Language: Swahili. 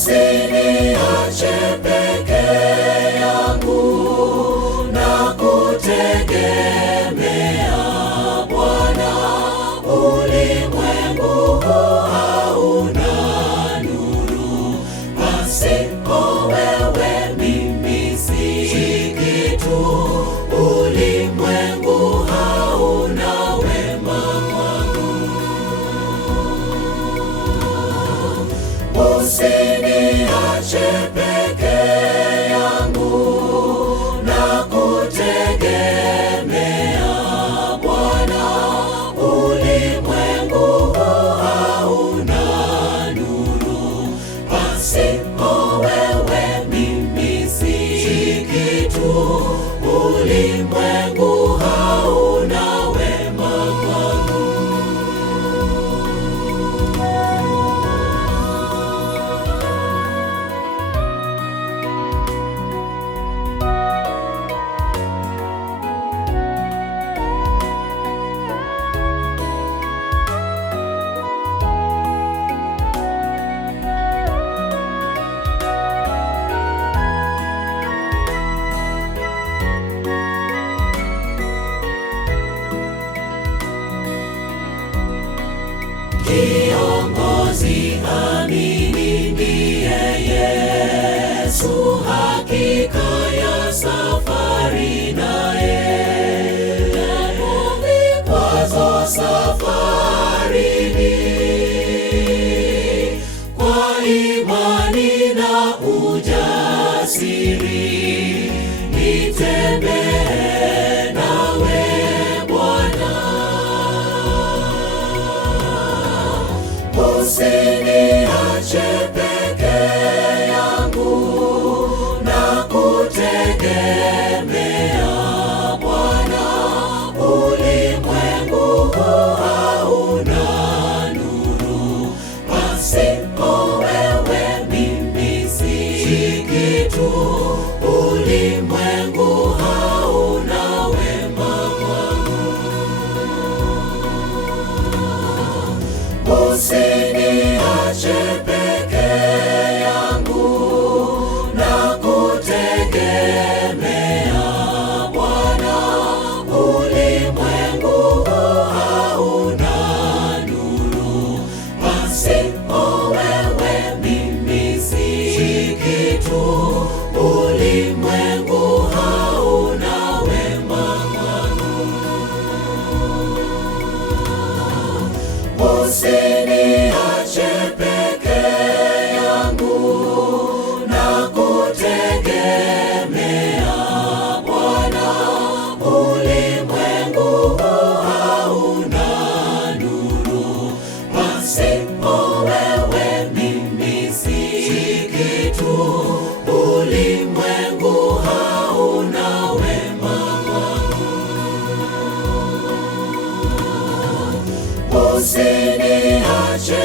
Usiniache peke yangu na kutegemea Bwana. Ulimwengu hauna nuru, pasipo wewe mimi si kitu. Ulimwengu hauna wema kwangu. Usiniache peke yangu na kutegemea Bwana. Ulimwengu hauna nuru, pasipo wewe mimi si kitu. Ulimwengu hauna wema kwangu. Kiongozi amini ndiye Yesu, hakika ya safari naye. Japo vikwazo safarini, kwa imani na ujasiri nitembee nawe Bwana. Usiniache peke yangu na kutegemea Bwana. Ulimwengu hauna nuru, pasipo wewe mimi si kitu. Ulimwengu hauna wema kwangu. Usiniache peke yangu na kutegemea Bwana. Ulimwengu hauna nuru, pasipo wewe mimi si kitu. Ulimwengu hauna wema kwangu. Usiniache peke yangu na kutegemea Bwana. Ulimwengu hauna nuru, pasipo wewe mimi si kitu. Ulimwengu hauna wema kwangu. Usiniache